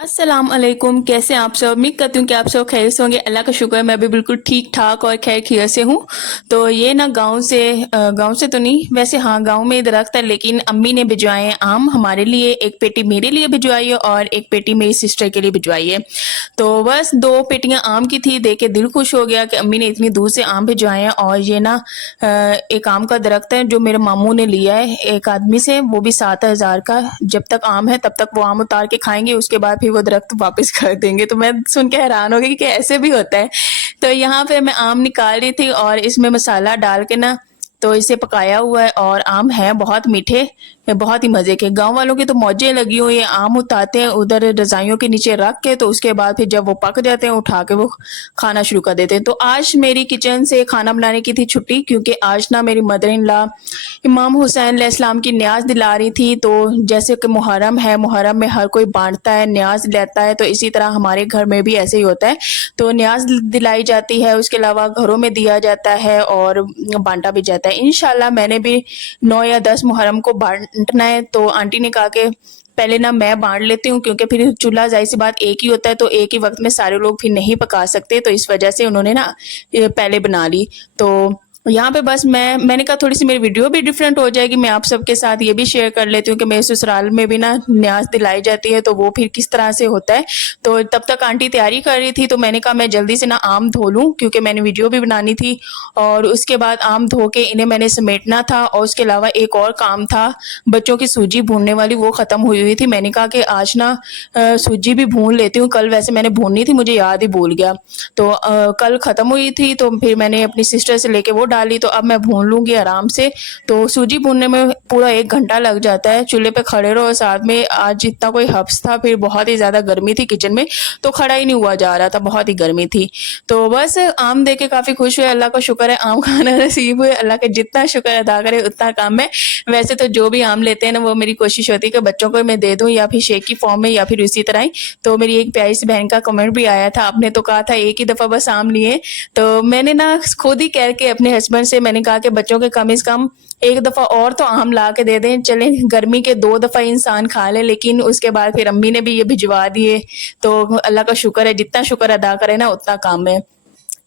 अस्सलाम अलैकुम। कैसे हैं आप सब? उम्मीद करती हूँ कि आप सब खैर से होंगे। अल्लाह का शुक्र है मैं भी बिल्कुल ठीक ठाक और खैर खैरियत से हूँ। तो ये ना गांव से तो नहीं, वैसे हाँ गांव में ही दरख्त है, लेकिन अम्मी ने भिजवाए हैं आम हमारे लिए। एक पेटी मेरे लिए भिजवाई है और एक पेटी मेरी सिस्टर के लिए भिजवाई है। तो बस 2 पेटियां आम की थी, देख के दिल खुश हो गया कि अम्मी ने इतनी दूर से आम भिजवाए हैं। और ये ना एक आम का दरख्त है जो मेरे मामू ने लिया है एक आदमी से, वो भी 7,000 का। जब तक आम है तब तक वो आम उतार के खाएंगे, उसके बाद फिर वो दरख्त वापस कर देंगे। तो मैं सुन के हैरान हो गई कि ऐसे भी होता है। तो यहाँ पे मैं आम निकाल रही थी और इसमें मसाला डाल के ना तो इसे पकाया हुआ है। और आम है बहुत मीठे, बहुत ही मजे के। गांव वालों की तो मौजें लगी हुई है। आम उतारते हैं उधर रजाइयों के नीचे रख के, तो उसके बाद फिर जब वो पक जाते हैं उठा के वो खाना शुरू कर देते हैं। तो आज मेरी किचन से खाना बनाने की थी छुट्टी, क्योंकि आज ना मेरी मदर इन लॉ इमाम हुसैन अलैहिस्सलाम की न्याज दिला रही थी। तो जैसे कि मुहर्रम है, मुहर्रम में हर कोई बांटता है, न्याज लेता है, तो इसी तरह हमारे घर में भी ऐसे ही होता है। तो न्याज दिलाई जाती है, उसके अलावा घरों में दिया जाता है और बांटा भी जाता है। इंशाल्लाह मैंने भी 9 या 10 मुहर्रम को बांटना है। तो आंटी ने कहा कि पहले ना मैं बांट लेती हूँ, क्योंकि फिर चूल्हा जाहिर सी बात एक ही होता है, तो एक ही वक्त में सारे लोग फिर नहीं पका सकते। तो इस वजह से उन्होंने ना ये पहले बना ली। तो यहाँ पे बस मैंने कहा थोड़ी सी मेरी वीडियो भी डिफरेंट हो जाएगी, मैं आप सबके साथ ये भी शेयर कर लेती हूँ कि मेरे ससुराल में भी ना न्याज दिलाई जाती है, तो वो फिर किस तरह से होता है। तो तब तक आंटी तैयारी कर रही थी, तो मैंने कहा मैं जल्दी से ना आम धो लूँ, क्योंकि मैंने वीडियो भी बनानी थी। और उसके बाद आम धो के इन्हें मैंने समेटना था। और उसके अलावा एक और काम था, बच्चों की सूजी भूनने वाली, वो ख़त्म हुई हुई थी। मैंने कहा कि आज ना सूजी भी भून लेती हूँ। कल वैसे मैंने भूननी थी, मुझे याद ही भूल गया। तो कल ख़त्म हुई थी, तो फिर मैंने अपनी सिस्टर से लेके वो डाली। तो अब मैं भून लूँगी आराम से। तो सूजी भूनने में पूरा 1 घंटा लग जाता है। चूल्हे पे खड़े रहो, साथ में आज इतना कोई हब्स था, फिर बहुत ही ज़्यादा गर्मी थी किचन में, तो खड़ा ही नहीं हुआ जा रहा था, बहुत ही गर्मी थी। तो बस आम दे के काफ़ी खुश हुए, अल्लाह का शुक्र है आम खाना नसीब हुए। अल्लाह का जितना शुक्र अदा करे उतना कम है। वैसे तो जो भी आम लेते हैं ना, वो मेरी कोशिश होती है कि बच्चों को मैं दे दूँ, या फिर शेक की फॉर्म में, या फिर उसी तरह ही। तो मेरी एक प्यारी सी बहन का कमेंट भी आया था, आपने तो कहा था एक ही दफ़ा बस आम लिए। तो मैंने ना खुद ही कह के अपने हस्बैंड से मैंने कहा कि बच्चों के कम से कम एक दफ़ा और तो आम ला के दे दें। चलें गर्मी के 2 दफ़ा इंसान खा ले, लेकिन उसके बाद फिर अम्मी ने भी ये भिजवा दिए। तो अल्लाह का शुक्र है, जितना शुक्र अदा करे ना उतना कम है।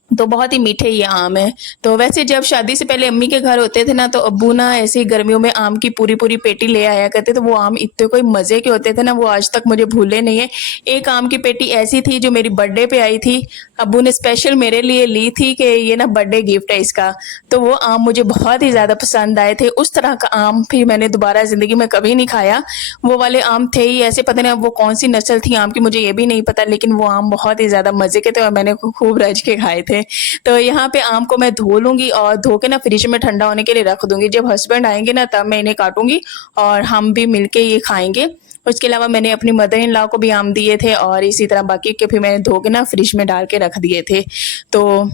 तो बहुत ही मीठे ये आम है। तो वैसे जब शादी से पहले अम्मी के घर होते थे ना, तो अब्बू ना ऐसे ही गर्मियों में आम की पूरी पूरी पेटी ले आया करते। तो वो आम इतने कोई मजे के होते थे ना, वो आज तक मुझे भूले नहीं है। एक आम की पेटी ऐसी थी जो मेरी बर्थडे पे आई थी, अब्बू ने स्पेशल मेरे लिए ली थी कि ये ना बर्थडे गिफ्ट है इसका। तो वो आम मुझे बहुत ही ज्यादा पसंद आए थे। उस तरह का आम फिर मैंने दोबारा जिंदगी में कभी नहीं खाया। वो वाले आम थे ही ऐसे, पता नहीं अब वो कौन सी नस्ल थी आम की, मुझे ये भी नहीं पता, लेकिन वो आम बहुत ही ज्यादा मजे के थे और मैंने खूब रज के खाए थे। तो यहाँ पे आम को मैं धो लूंगी और धो के ना फ्रिज में ठंडा होने के लिए रख दूंगी। जब हस्बैंड आएंगे ना तब मैं इन्हें काटूंगी और हम भी मिलके ये खाएंगे। उसके अलावा मैंने अपनी मदर इन लॉ को भी आम दिए थे, और इसी तरह बाकी के फिर मैंने धो के ना फ्रिज में डाल के रख दिए थे। तो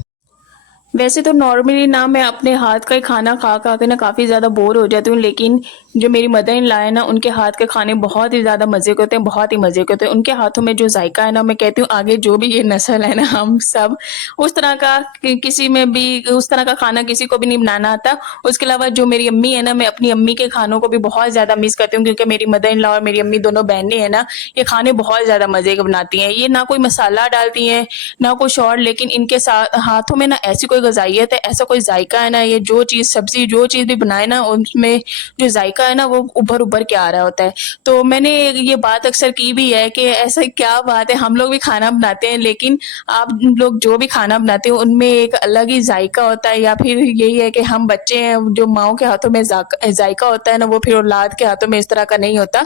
वैसे तो नॉर्मली ना मैं अपने हाथ का ही खाना खा खा के ना काफ़ी ज़्यादा बोर हो जाती हूँ, लेकिन जो मेरी मदर इन लॉ है ना, उनके हाथ के खाने बहुत ही ज़्यादा मज़े के होते हैं, बहुत ही मज़े के होते हैं। उनके हाथों में जो जायका है ना, मैं कहती हूँ आगे जो भी ये नस्ल है ना, हम सब उस तरह का किसी में भी उस तरह का खाना किसी को भी नहीं बनाना आता। उसके अलावा जो मेरी अम्मी है ना, मैं अपनी अम्मी के खानों को भी बहुत ज़्यादा मिस करती हूँ, क्योंकि मेरी मदर इन लॉ और मेरी अम्मी दोनों बहनें हैं ना, ये खाने बहुत ज़्यादा मज़े के बनाती हैं। ये ना कोई मसाला डालती हैं ना कुछ और, लेकिन इनके साथ हाथों में ना ऐसी कोई गजाइयत है, ऐसा कोई जायका है ना, ये जो चीज़ सब्जी जो चीज़ भी बनाए ना, उसमें जो जायका है ना वो उभर उभर के आ रहा होता है। तो मैंने ये बात अक्सर की भी है कि ऐसा क्या बात है, हम लोग भी खाना बनाते हैं, लेकिन आप लोग जो भी खाना बनाते हो उनमें एक अलग ही जायका होता है, या फिर यही है कि हम बच्चे हैं, जो माओ के हाथों में जायका होता है ना, वो फिर औलाद के हाथों में इस तरह का नहीं होता।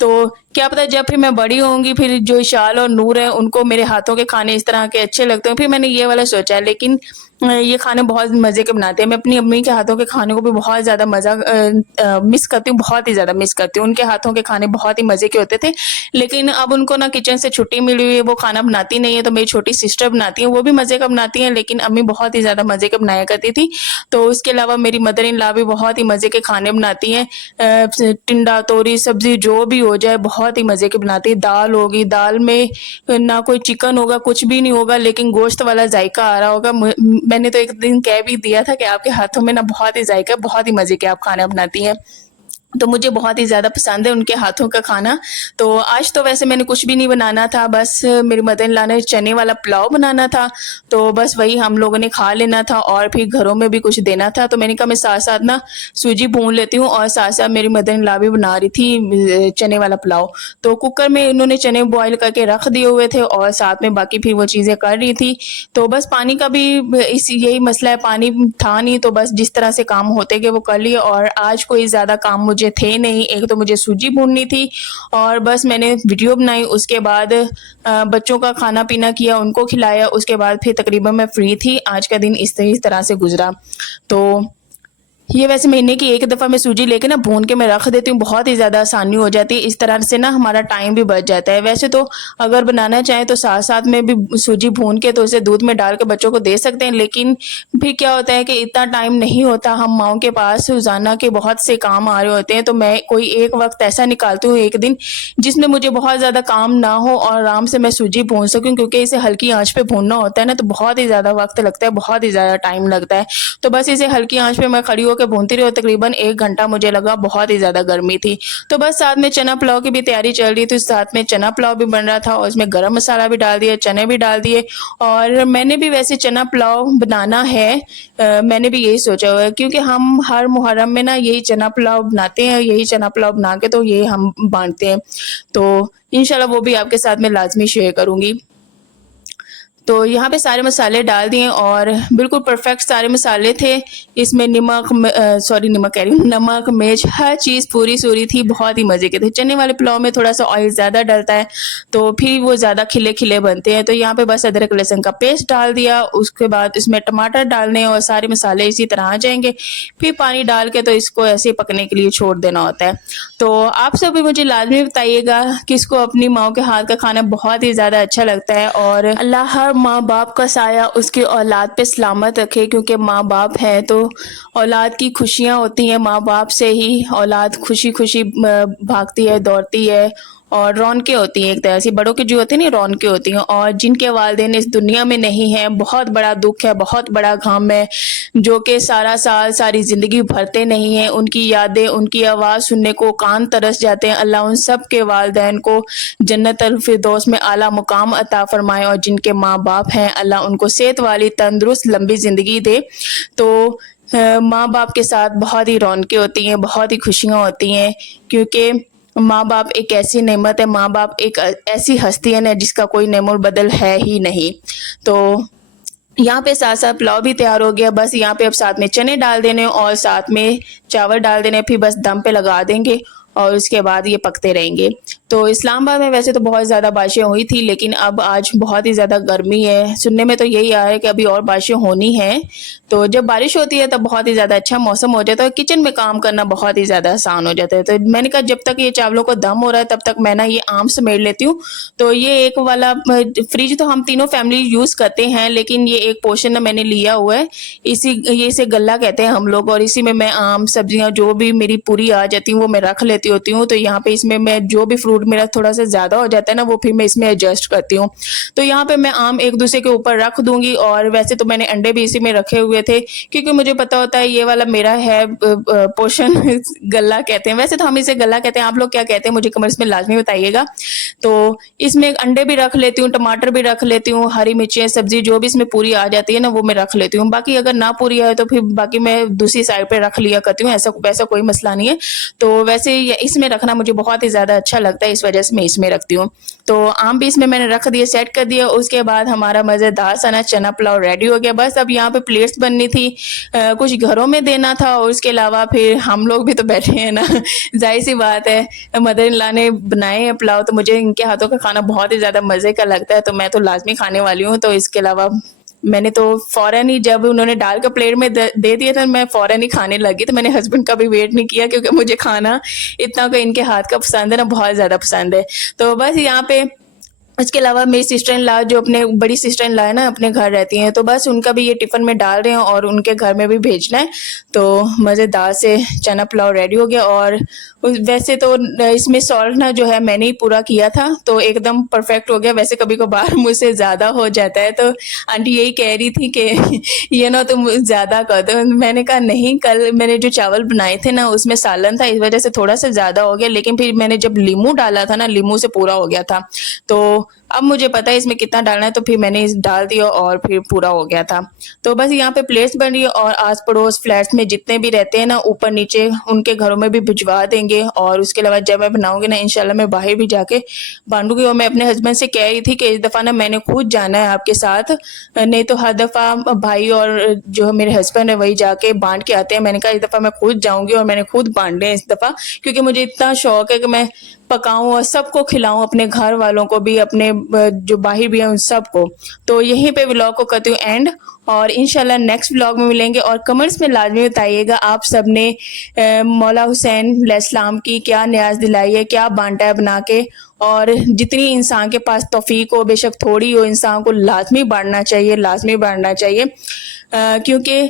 तो क्या पता जब फिर मैं बड़ी होंगी, फिर जो इशाल और नूर है उनको मेरे हाथों के खाने इस तरह के अच्छे लगते हैं, फिर मैंने ये वाला सोचा है। लेकिन ये खाने बहुत मज़े के बनाते हैं। मैं अपनी अम्मी के हाथों के खाने को भी बहुत ज़्यादा मिस करती हूँ, बहुत ही ज़्यादा मिस करती हूँ। उनके हाथों के खाने बहुत ही मज़े के होते थे, लेकिन अब उनको ना किचन से छुट्टी मिली हुई है, वो खाना बनाती नहीं है, तो मेरी छोटी सिस्टर बनाती है, वो भी मज़े का बनाती हैं, लेकिन अम्मी बहुत ही ज़्यादा मज़े के बनाया करती थी। तो उसके अलावा मेरी मदर इन लॉ भी बहुत ही मज़े के खाने बनाती हैं। टिंडा तोरी सब्जी जो भी हो जाए बहुत ही मज़े की बनाती है। दाल होगी, दाल में ना कोई चिकन होगा, कुछ भी नहीं होगा, लेकिन गोश्त वाला जायका आ रहा होगा। मैंने तो एक दिन कह भी दिया था कि आपके हाथों में ना बहुत ही जायका, बहुत ही मज़े के आप खाना बनाती हैं। तो मुझे बहुत ही ज़्यादा पसंद है उनके हाथों का खाना। तो आज तो वैसे मैंने कुछ भी नहीं बनाना था, बस मेरी मदर इन लॉ ने चने वाला पुलाव बनाना था, तो बस वही हम लोगों ने खा लेना था और फिर घरों में भी कुछ देना था। तो मैंने कहा मैं साथ-साथ ना सूजी भून लेती हूँ और साथ-साथ मेरी मदर इन लॉ भी बना रही थी चने वाला पुलाव। तो कुकर में उन्होंने चने बॉयल करके रख दिए हुए थे और साथ में बाकी फिर वो चीज़ें कर रही थी। तो बस पानी का भी इस यही मसला है, पानी था नहीं, तो बस जिस तरह से काम होते गए वो कर लिए। और आज कोई ज़्यादा काम मुझे थे नहीं, एक तो मुझे सूजी भूननी थी और बस मैंने वीडियो बनाई, उसके बाद बच्चों का खाना पीना किया, उनको खिलाया, उसके बाद फिर तकरीबन मैं फ्री थी। आज का दिन इस तरह से गुजरा। तो ये वैसे महीने की एक दफ़ा मैं सूजी लेके ना भून के मैं रख देती हूँ, बहुत ही ज़्यादा आसानी हो जाती है। इस तरह से ना हमारा टाइम भी बच जाता है। वैसे तो अगर बनाना चाहें तो साथ-साथ में भी सूजी भून के तो उसे दूध में डाल के बच्चों को दे सकते हैं, लेकिन फिर क्या होता है कि इतना टाइम नहीं होता हम माँओं के पास, रोज़ाना के बहुत से काम आ रहे होते हैं। तो मैं कोई एक वक़्त ऐसा निकालती हूँ एक दिन जिसमें मुझे बहुत ज़्यादा काम ना हो और आराम से मैं सूजी भून सकूँ, क्योंकि इसे हल्की आँच पे भूनना होता है ना, तो बहुत ही ज़्यादा वक़्त लगता है, बहुत ही ज़्यादा टाइम लगता है। तो बस इसे हल्की आँच पे मैं खड़ी होके भूनती रही और तकरीबन 1 घंटा मुझे लगा, बहुत ही ज़्यादा गर्मी थी। तो बस साथ में चना पुलाव की भी तैयारी चल रही थी, साथ में चना पुलाव भी बन रहा था और उसमें गरम मसाला भी डाल दिया, चने भी डाल दिए। और मैंने भी वैसे चना पुलाव बनाना है, मैंने भी यही सोचा हुआ है, क्योंकि हम हर मुहर्रम में ना यही चना पुलाव बनाते हैं, यही चना पुलाव बना के तो ये हम बाँटते हैं। तो इंशाल्लाह वो भी आपके साथ मैं लाज़मी शेयर करूँगी। तो यहाँ पे सारे मसाले डाल दिए और बिल्कुल परफेक्ट सारे मसाले थे। इसमें नमक कह रही हूँ, नमक, मिर्च, हर चीज़ पूरी-सूरी थी, बहुत ही मज़े के थे। चने वाले पुलाव में थोड़ा-सा ऑयल ज़्यादा डलता है, तो फिर वो ज़्यादा खिले-खिले बनते हैं। तो यहाँ पे बस अदरक लहसुन का पेस्ट डाल दिया, उसके बाद इसमें टमाटर डालने हैं और सारे मसाले इसी तरह आ जाएँगे। फिर पानी डाल के तो इसको ऐसे ही पकने के लिए छोड़ देना होता है। तो आप सब भी मुझे लाज़मी बताइएगा किसको अपनी माँ के हाथ का खाना बहुत ही ज़्यादा अच्छा लगता है, और अल्लाह हर माँ-बाप का साया उसकी औलाद पे सलामत रखे, क्योंकि माँ-बाप हैं तो औलाद की खुशियाँ होती हैं, माँ-बाप से ही औलाद खुशी-खुशी भागती है, दौड़ती है और रौनकें होती हैं। एक तरह से बड़ों की जो होती है ना, रौनकें होती हैं। और जिनके वालिदैन इस दुनिया में नहीं हैं, बहुत बड़ा दुःख है, बहुत बड़ा गम है, जो कि सारा साल सारी ज़िंदगी भरते नहीं हैं। उनकी यादें, उनकी आवाज़ सुनने को कान तरस जाते हैं। अल्लाह उन सब के वालिदैन को जन्नतुल फिरदौस में आला मुकाम अता फ़रमाए, और जिनके माँ-बाप हैं अल्लाह उनको सेहत वाली, तंदुरुस्त, लंबी ज़िंदगी दे। तो माँ-बाप के साथ बहुत ही रौनकें होती हैं, बहुत ही खुशियाँ होती हैं, क्योंकि माँ-बाप एक ऐसी नेमत है, माँ-बाप एक ऐसी हस्ती है ना जिसका कोई नेमो बदल है ही नहीं। तो यहाँ पे साथ-साथ पुलाव भी तैयार हो गया, बस यहाँ पे अब साथ में चने डाल देने और साथ में चावल डाल देने, फिर बस दम पे लगा देंगे और उसके बाद ये पकते रहेंगे। तो इस्लामाबाद में वैसे तो बहुत ज़्यादा बारिशें हुई थी, लेकिन अब आज बहुत ही ज़्यादा गर्मी है। सुनने में तो यही आ रहा है कि अभी और बारिशें होनी हैं। तो जब बारिश होती है तब बहुत ही ज़्यादा अच्छा मौसम हो जाता है, किचन में काम करना बहुत ही ज़्यादा आसान हो जाता है। तो मैंने कहा जब तक ये चावलों को दम हो रहा है तब तक मैं ना ये आम समेट लेती हूँ। तो ये एक वाला फ्रिज तो हम तीनों फैमिली यूज़ करते हैं, लेकिन ये एक पोर्शन ना मैंने लिया हुआ है, ये इसे गल्ला कहते हैं हम लोग, और इसी में मैं आम, सब्जियाँ जो भी मेरी पूरी आ जाती हूँ वो मैं रख लेती होती हूँ। तो यहाँ पे इसमें मैं जो भी फ्रूट मेरा थोड़ा सा ज़्यादा हो जाता है ना, वो फिर मैं इसमें एडजस्ट करती हूँ। तो यहाँ पे मैं आम एक दूसरे के ऊपर रख दूंगी, और वैसे तो मैंने अंडे भी इसी में रखे हुए थे, क्योंकि मुझे पता होता है ये वाला मेरा है पोर्शन गल्ला कहते हैं, वैसे तो हम इसे गल्ला कहते हैं, आप लोग क्या कहते हैं मुझे कमेंट्स में लाजमी बताइएगा। तो इसमें अंडे भी रख लेती हूँ, टमाटर भी रख लेती हूँ, हरी मिर्चें, सब्जी जो भी इसमें पूरी आ जाती है ना वो मैं रख लेती हूँ। बाकी अगर ना पूरी आए तो फिर बाकी मैं दूसरी साइड पे रख लिया करती हूँ, ऐसा वैसा कोई मसला नहीं है। तो वैसे इसमें रखना मुझे बहुत ही ज़्यादा अच्छा लगता है, इस वजह से मैं इसमें रखती हूँ। तो आम भी इसमें मैंने रख दिए, सेट कर दिया। उसके बाद हमारा मज़ेदार सा ना चना पुलाव रेडी हो गया। बस अब यहाँ पे प्लेट्स बननी थी, कुछ घरों में देना था, और उसके अलावा फिर हम लोग भी तो बैठे हैं ना, जाहिर सी बात है, मदर इन लॉ ने बनाए हैं पुलाव, तो मुझे इनके हाथों का खाना बहुत ही ज़्यादा मज़े का लगता है, तो मैं तो लाजमी खाने वाली हूँ। तो इसके अलावा मैंने तो फ़ौरन ही जब उन्होंने डाल कर प्लेट में दे दिया था, मैं फ़ौरन ही खाने लगी। तो मैंने हस्बैंड का भी वेट नहीं किया, क्योंकि मुझे खाना इतना को इनके हाथ का पसंद है ना, बहुत ज़्यादा पसंद है। तो बस यहाँ पे इसके अलावा मेरी सिस्टर इन लॉ जो अपने बड़ी सिस्टर इन लॉ है ना अपने घर रहती हैं, तो बस उनका भी ये टिफ़िन में डाल रहे हैं और उनके घर में भी भेजना है। तो मज़ेदार से चना पुलाव रेडी हो गया और वैसे तो इसमें सॉल्ट ना जो है मैंने ही पूरा किया था, तो एकदम परफेक्ट हो गया। वैसे कभी-कभार मुझसे ज़्यादा हो जाता है, तो आंटी यही कह रही थी कि ये ना तुम ज़्यादा कर दो। मैंने कहा नहीं, कल मैंने जो चावल बनाए थे ना उसमें सालन था, इस वजह से थोड़ा-सा ज़्यादा हो गया, लेकिन फिर मैंने जब लींबू डाला था ना, लींबू से पूरा हो गया था। तो अब मुझे पता है इसमें कितना डालना है, तो फिर मैंने इस डाल दिया और फिर पूरा हो गया था। तो बस यहाँ पे प्लेट्स बन रही है और आस-पड़ोस फ्लैट्स में जितने भी रहते हैं ना ऊपर-नीचे, उनके घरों में भी भिजवा देंगे और उसके अलावा जब मैं बनाऊँगी ना इंशाल्लाह मैं बाहर भी जाके बाँटूँगी। और मैं अपने हस्बैंड से कह रही थी कि इस दफ़ा ना मैंने खुद जाना है आपके साथ, नहीं तो हर दफ़ा भाई और जो मेरे हस्बैंड है वही जाके बाँट के आते हैं। मैंने कहा इस दफ़ा मैं खुद जाऊँगी और मैंने खुद बाँटने हैं इस दफ़ा, क्योंकि मुझे इतना शौक है कि मैं पकाऊँ और सबको खिलाऊँ, अपने घर वालों को भी, अपने जो बाहर भी हैं उन सबको। तो यहीं पे व्लॉग को करती हूँ एंड और इंशाल्लाह नेक्स्ट व्लॉग में मिलेंगे। और कमेंट्स में लाजमी बताइएगा आप सबने मौला हुसैन अलैहिस्सलाम की क्या नियाज दिलाई है, क्या बांटा है बना के। और जितनी इंसान के पास तौफीक हो, बेशक थोड़ी हो, इंसान को लाजमी बांटना चाहिए, लाजमी बांटना चाहिए, क्योंकि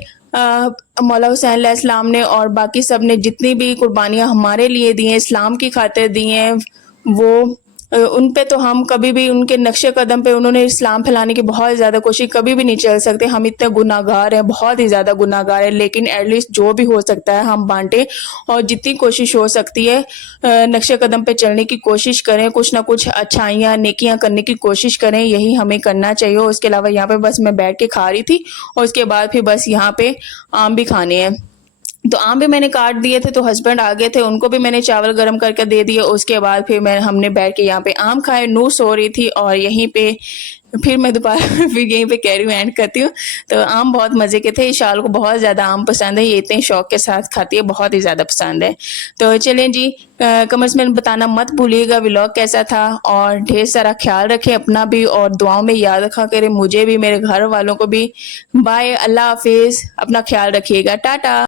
मौला हुसैन अलैहिस्सलाम ने और बाकी सब ने जितनी भी कुर्बानियाँ हमारे लिए दी हैं, इस्लाम की खातिर दी हैं, वो उन पे तो हम कभी भी उनके नक्शे कदम पे उन्होंने इस्लाम फैलाने की बहुत ज़्यादा कोशिश कभी भी नहीं चल सकते। हम इतने गुनाहगार हैं, बहुत ही ज़्यादा गुनाहगार हैं, लेकिन एटलीस्ट जो भी हो सकता है हम बांटें और जितनी कोशिश हो सकती है नक्शे कदम पे चलने की कोशिश करें, कुछ ना कुछ अच्छाइयाँ नेकियां करने की कोशिश करें, यही हमें करना चाहिए। उसके अलावा यहाँ पे बस मैं बैठ के खा रही थी और उसके बाद फिर बस यहाँ पे आम भी खाने हैं। तो आम भी मैंने काट दिए थे, तो हस्बैंड आ गए थे, उनको भी मैंने चावल गरम करके दे दिए। उसके बाद फिर हमने बैठ के यहाँ पे आम खाए। नूर सो रही थी और यहीं पे फिर मैं दोबारा फिर यहीं पे कह रही हूँ एंड करती हूँ। तो आम बहुत मज़े के थे, शाल को बहुत ज़्यादा आम पसंद है, ये इतने शौक के साथ खाती है, बहुत ही ज़्यादा पसंद है। तो चलें जी, कमेंट्स में बताना मत भूलिएगा व्लॉग कैसा था और ढेर सारा ख्याल रखें अपना भी और दुआओं में याद रखा करें मुझे भी, मेरे घर वालों को भी। बाय, अल्लाह हाफिज़, अपना ख्याल रखिएगा, टाटा।